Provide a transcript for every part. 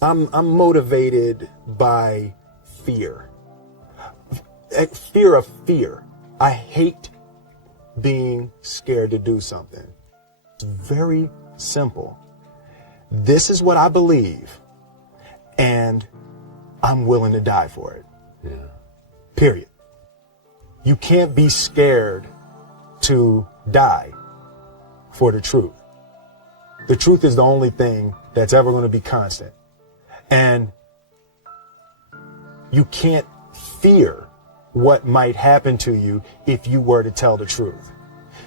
I'm motivated by fear. Fear of fear. I hate being scared to do something. It's very simple. This is what I believe, and I'm willing to die for it. Yeah. Period. You can't be scared to die for the truth. The truth is the only thing that's ever going to be constant. And you can't fear what might happen to you if you were to tell the truth.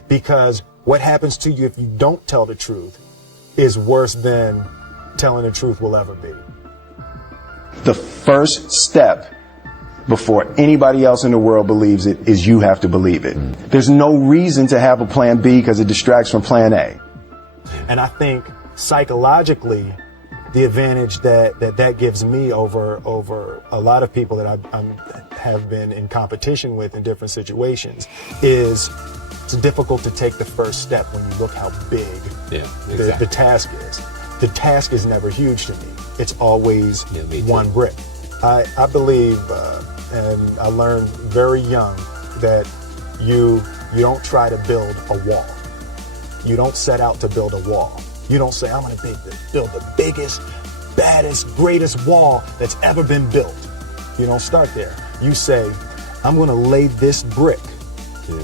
Because what happens to you if you don't tell the truth is worse than telling the truth will ever be. The first step before anybody else in the world believes it is you have to believe it. There's no reason to have a plan B because it distracts from plan A. And I think psychologically, the advantage that gives me over a lot of people that I have been in competition with in different situations is it's difficult to take the first step when you look how big the task is. The task is never huge to me. It's always one brick. I believe, and I learned very young, that you don't try to build a wall. You don't set out to build a wall. You don't say, I'm going to build the biggest, baddest, greatest wall that's ever been built. You don't start there. You say, I'm going to lay this brick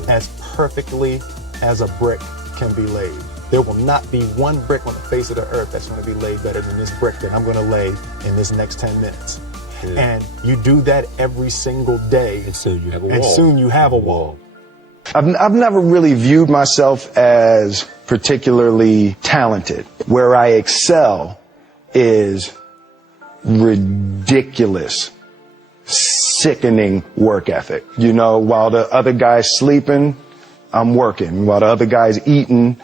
as perfectly as a brick can be laid. There will not be one brick on the face of the earth that's going to be laid better than this brick that I'm going to lay in this next 10 minutes. And you do that every single day. And soon you have a wall. And soon you have a wall. I've never really viewed myself as particularly talented. Where I excel is ridiculous, sickening work ethic. You know, while the other guy's sleeping, I'm working. While the other guy's eating,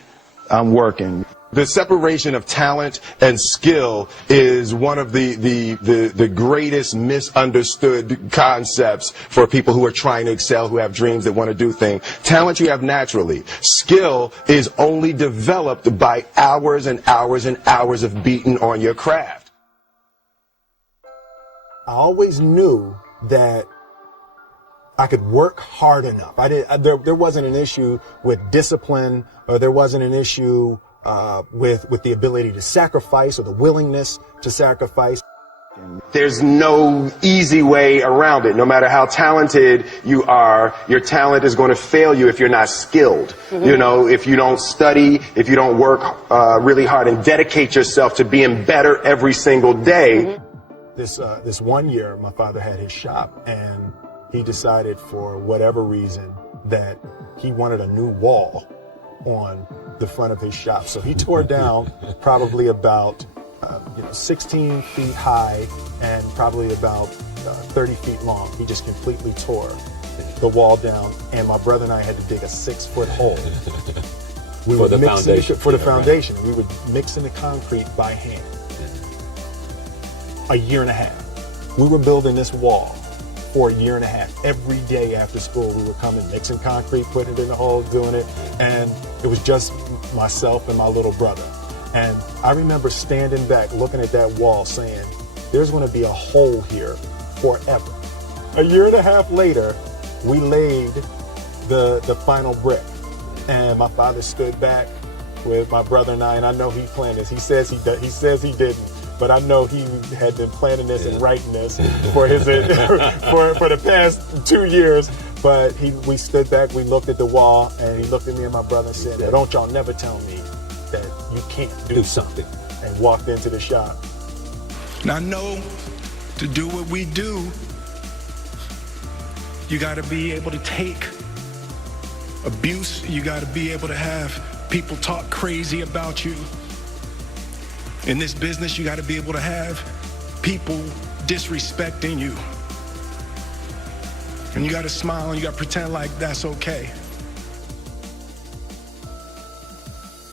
I'm working. The separation of talent and skill is one of the greatest misunderstood concepts for people who are trying to excel, who have dreams that want to do things. Talent you have naturally. Skill is only developed by hours and hours and hours of beating on your craft. I always knew that I could work hard enough. There wasn't an issue with discipline, or there wasn't an issue with the ability to sacrifice or the willingness to sacrifice. There's no easy way around it. No matter how talented you are, your talent is going to fail you if you're not skilled. You know, if you don't study, if you don't work really hard and dedicate yourself to being better every single day. This one year, my father had his shop, and he decided for whatever reason that he wanted a new wall on the front of his shop. So he tore down probably about 16 feet high and probably about 30 feet long. He just completely tore the wall down, and my brother and I had to dig a 6-foot hole. For the foundation. For the foundation. We would mix in the concrete by hand. A year and a half. We were building this wall for a year and a half. Every day after school, we were coming, mixing concrete, putting it in the hole, doing it. And it was just myself and my little brother. And I remember standing back, looking at that wall, saying, there's going to be a hole here forever. A year and a half later, we laid the final brick. And my father stood back with my brother and I know he planned this. He says he didn't. But I know he had been planning this and writing this for his for the past 2 years. But we stood back, we looked at the wall, and he looked at me and my brother and said, don't y'all never tell me that you can't do something. And walked into the shop. And I know to do what we do, you got to be able to take abuse. You got to be able to have people talk crazy about you. In this business, you got to be able to have people disrespecting you. And you got to smile and you got to pretend like that's okay.